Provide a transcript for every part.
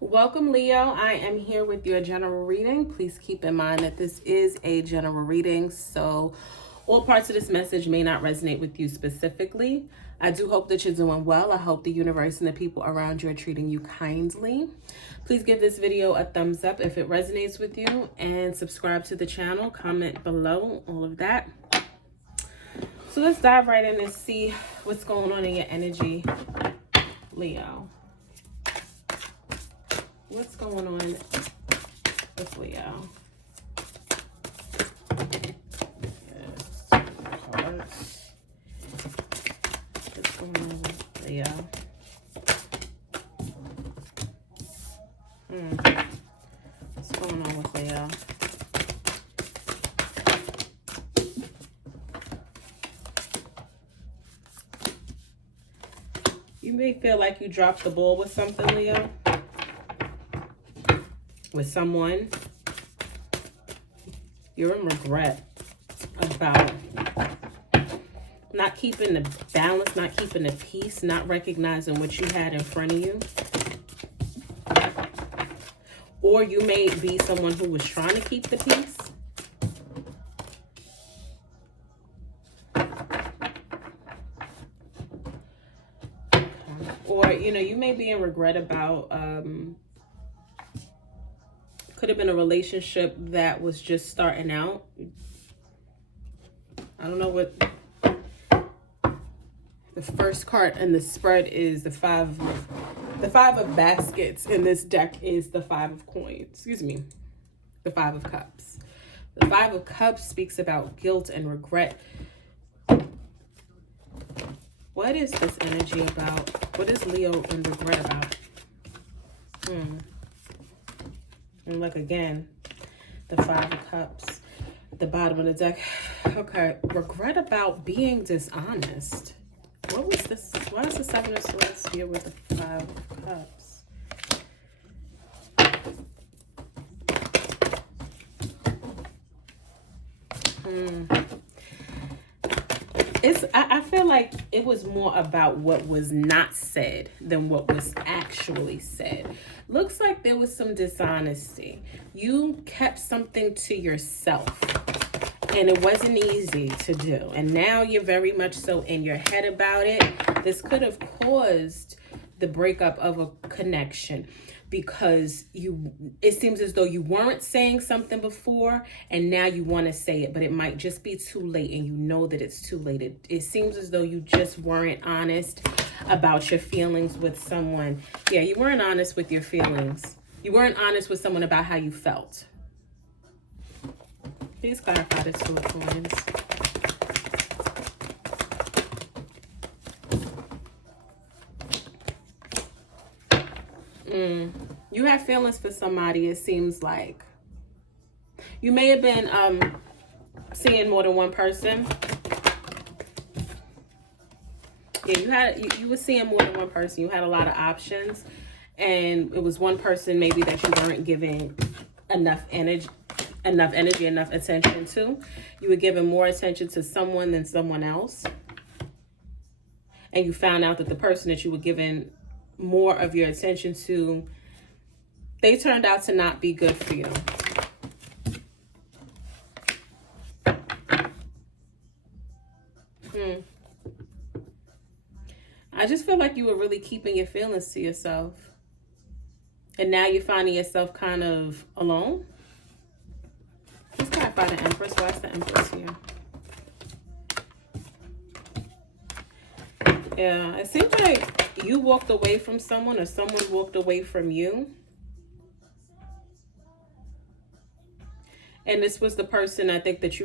Welcome, Leo. I am here with your general reading. Please keep in mind that this is a general reading, so all parts of this message may not resonate with you specifically. I do hope that you're doing well. I hope the universe and the people around you are treating you kindly. Please give this video a thumbs up if it resonates with you, and subscribe to the channel, comment below, all of that. So let's dive right in and see what's going on in your energy, Leo. What's going on with Leo? Yes, cards. What's going on with Leo? What's going on with Leo? You may feel like you dropped the ball with something, Leo. With someone. You're in regret about not keeping the balance, not keeping the peace, not recognizing what you had in front of you. Or you may be someone who was trying to keep the peace. Or, you may be in regret about, could have been a relationship that was just starting out. I don't know what the first card in the spread is. The five of baskets in this deck is the 5 of coins. Excuse me. The 5 of cups. The 5 of cups speaks about guilt and regret. What is this energy about? What is Leo in regret about? And look again, the 5 of cups at the bottom of the deck. Okay, regret about being dishonest. What was this? Why is the 7 of swords here with the 5 of cups? I feel like it was more about what was not said than what was actually said. Looks like there was some dishonesty. You kept something to yourself, and it wasn't easy to do. And now you're very much so in your head about it. This could have caused the breakup of a connection, because it seems as though you weren't saying something before and now you want to say it, but it might just be too late, and you know that it's too late. It seems as though you just weren't honest about your feelings with someone. Yeah, you weren't honest with your feelings. You weren't honest with someone about how you felt. Please clarify the 2 of coins. You have feelings for somebody, it seems like. You may have been seeing more than one person. Yeah, you were seeing more than one person. You had a lot of options, and it was one person maybe that you weren't giving enough energy, enough attention to. You were giving more attention to someone than someone else. And you found out that the person that you were giving more of your attention to, they turned out to not be good for you. I just feel like you were really keeping your feelings to yourself. And now you're finding yourself kind of alone. Let's clarify the Empress. Why is the Empress here? Yeah, it seems like you walked away from someone, or someone walked away from you. And this was the person, I think, that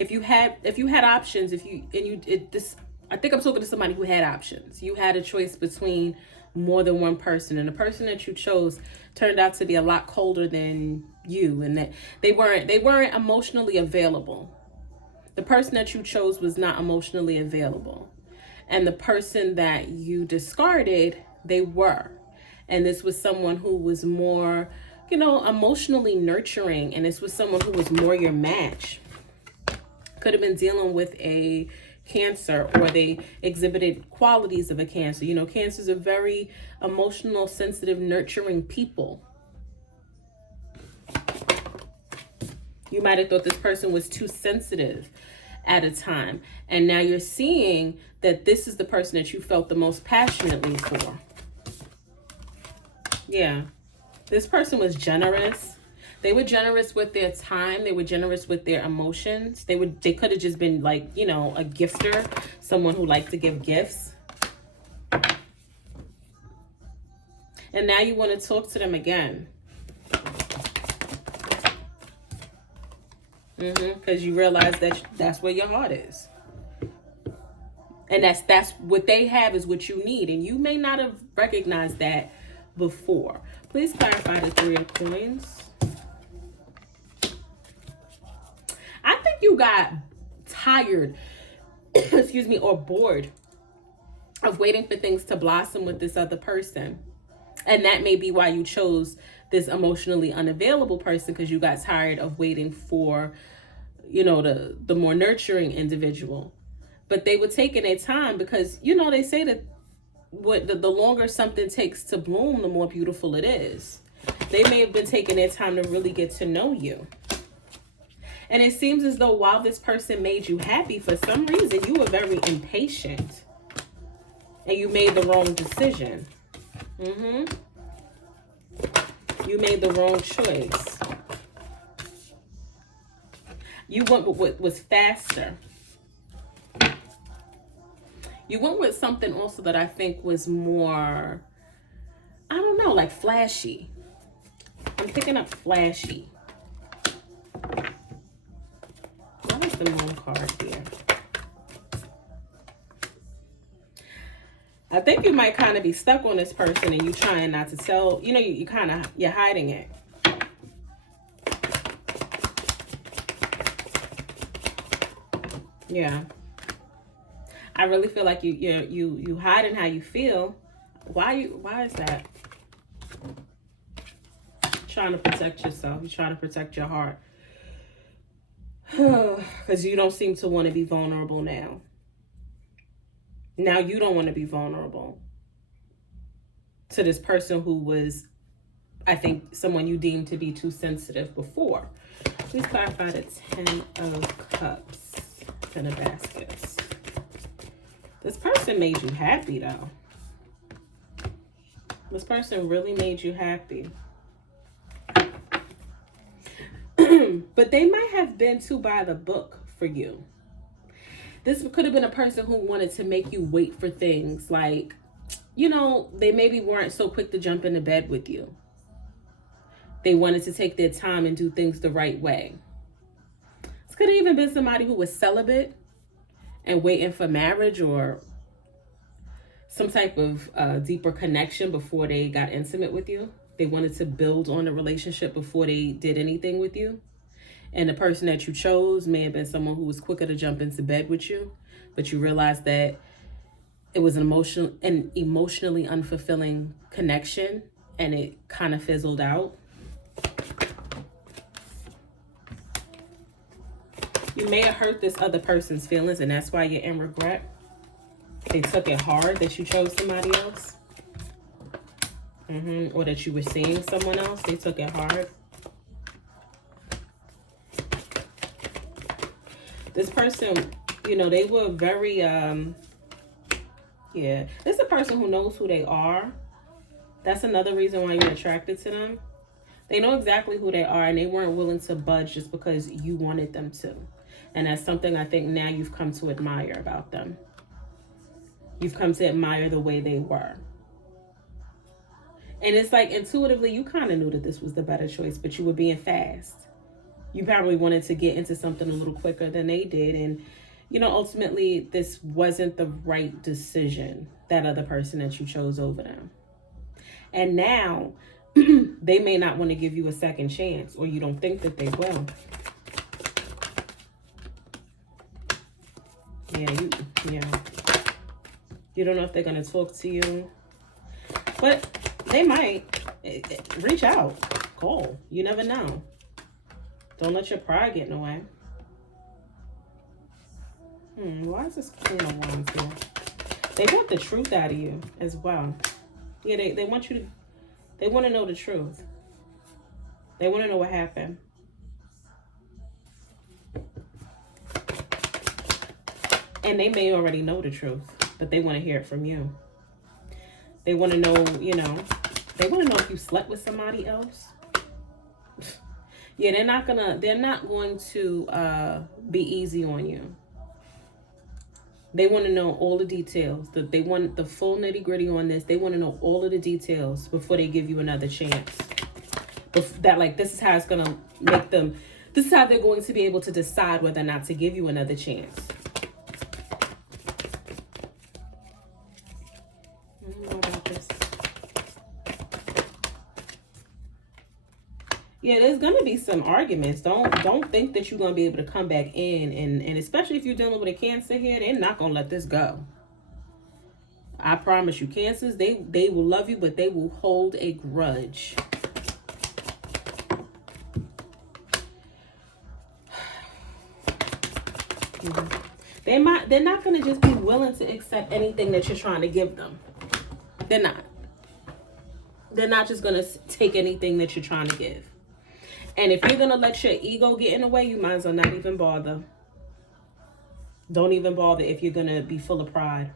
if you had options, I think I'm talking to somebody who had options. You had a choice between more than one person, and the person that you chose turned out to be a lot colder than you, and that they weren't emotionally available. The person that you chose was not emotionally available. And the person that you discarded, they were. And this was someone who was more, emotionally nurturing. And this was someone who was more your match. Could have been dealing with a Cancer, or they exhibited qualities of a Cancer. You know, Cancers are very emotional, sensitive, nurturing people. You might have thought this person was too sensitive at a time, and now you're seeing that this is the person that you felt the most passionately for. Yeah, this person was generous. They were generous with their time. They were generous with their emotions. They could have just been like, you know, a gifter, someone who liked to give gifts. And now you want to talk to them again. Because you realize that that's where your heart is. And that's what they have is what you need. And you may not have recognized that before. Please clarify the Three of Coins. I think you got tired, excuse me, or bored of waiting for things to blossom with this other person. And that may be why you chose this emotionally unavailable person, because you got tired of waiting for, you know, the more nurturing individual. But they were taking their time because, you know, they say that the longer something takes to bloom, the more beautiful it is. They may have been taking their time to really get to know you. And it seems as though while this person made you happy, for some reason, you were very impatient. And you made the wrong decision. You made the wrong choice. You went with what was faster. You went with something also that I think was more, I don't know, like flashy. I'm picking up flashy. What is the Moon card here? I think you might kind of be stuck on this person and you trying not to tell, you know, you're hiding it. Yeah. I really feel like you hiding how you feel. Why is that? Trying to protect yourself. You're trying to protect your heart. Because you don't seem to want to be vulnerable now. Now you don't want to be vulnerable to this person who was, I think, someone you deemed to be too sensitive before. Please clarify the Ten of Cups, Ten of Baskets. This person made you happy, though. This person really made you happy. But they might have been too by the book for you. This could have been a person who wanted to make you wait for things. Like, you know, they maybe weren't so quick to jump into bed with you. They wanted to take their time and do things the right way. This could have even been somebody who was celibate and waiting for marriage or some type of deeper connection before they got intimate with you. They wanted to build on a relationship before they did anything with you. And the person that you chose may have been someone who was quicker to jump into bed with you, but you realized that it was an emotionally unfulfilling connection, and it kind of fizzled out. You may have hurt this other person's feelings, and that's why you're in regret. They took it hard that you chose somebody else. Or that you were seeing someone else. They took it hard. This person, you know, they were very, yeah. This is a person who knows who they are. That's another reason why you're attracted to them. They know exactly who they are, and they weren't willing to budge just because you wanted them to. And that's something I think now you've come to admire about them. You've come to admire the way they were. And it's like intuitively, you kind of knew that this was the better choice, but you were being fast. You probably wanted to get into something a little quicker than they did. And, you know, ultimately, this wasn't the right decision, that other person that you chose over them. And now, they may not want to give you a second chance, or you don't think that they will. Yeah. You don't know if they're going to talk to you. But they might. Reach out. Call. You never know. Don't let your pride get in the way. Why is this Queen of Wands here? They want the truth out of you as well. Yeah, they want you to, they want to know the truth. They want to know what happened. And they may already know the truth, but they want to hear it from you. They want to know, you know, they want to know if you slept with somebody else. Yeah, they're not going to be easy on you. They want to know all the details. They want the full nitty-gritty on this. They want to know all of the details before they give you another chance. That, like, this is how it's going to make them, this is how they're going to be able to decide whether or not to give you another chance. I don't know about this. Yeah, there's going to be some arguments. Don't think that you're going to be able to come back in. And especially if you're dealing with a Cancer here, they're not going to let this go. I promise you, Cancers, they will love you, but they will hold a grudge. They're not going to just be willing to accept anything that you're trying to give them. They're not. They're not just going to take anything that you're trying to give. And if you're going to let your ego get in the way, you might as well not even bother. Don't even bother if you're going to be full of pride.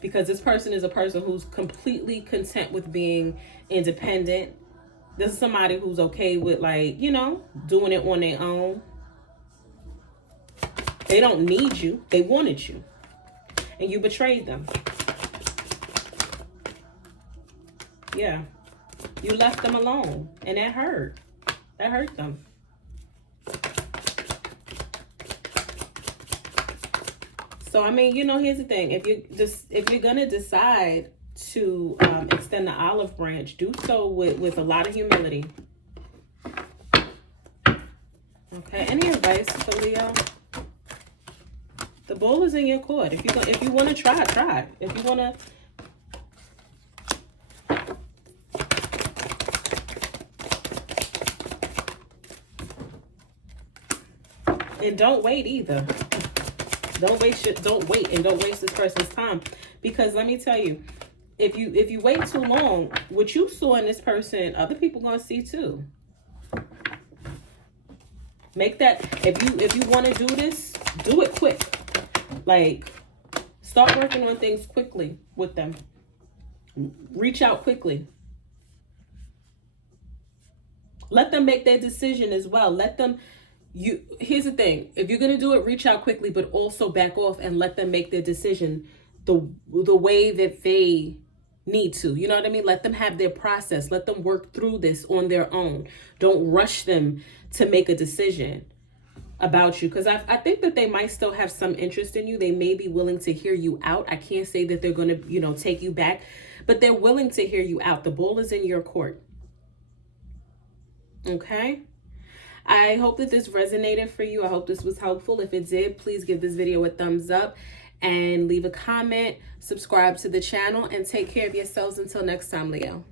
Because this person is a person who's completely content with being independent. This is somebody who's okay with, like, you know, doing it on their own. They don't need you. They wanted you. And you betrayed them. Yeah. You left them alone. And that hurt. That hurt them. So, I mean, you know, here's the thing. If you're going to decide to extend the olive branch, do so with a lot of humility. Okay. Any advice for Leo? The ball is in your court. If you want to try. If you want to. And don't wait either. Don't wait and don't waste this person's time. Because let me tell you, if you wait too long, what you saw in this person, other people gonna see too. Make that, if you want to do this, do it quick. Like, start working on things quickly with them. Reach out quickly. Let them make their decision as well. Let them. Here's the thing. If you're going to do it, reach out quickly, but also back off and let them make their decision the way that they need to. You know what I mean? Let them have their process. Let them work through this on their own. Don't rush them to make a decision about you. Because I think that they might still have some interest in you. They may be willing to hear you out. I can't say that they're going to, you know, take you back, but they're willing to hear you out. The ball is in your court. Okay? I hope that this resonated for you. I hope this was helpful. If it did, please give this video a thumbs up and leave a comment, subscribe to the channel, and take care of yourselves until next time, Leo.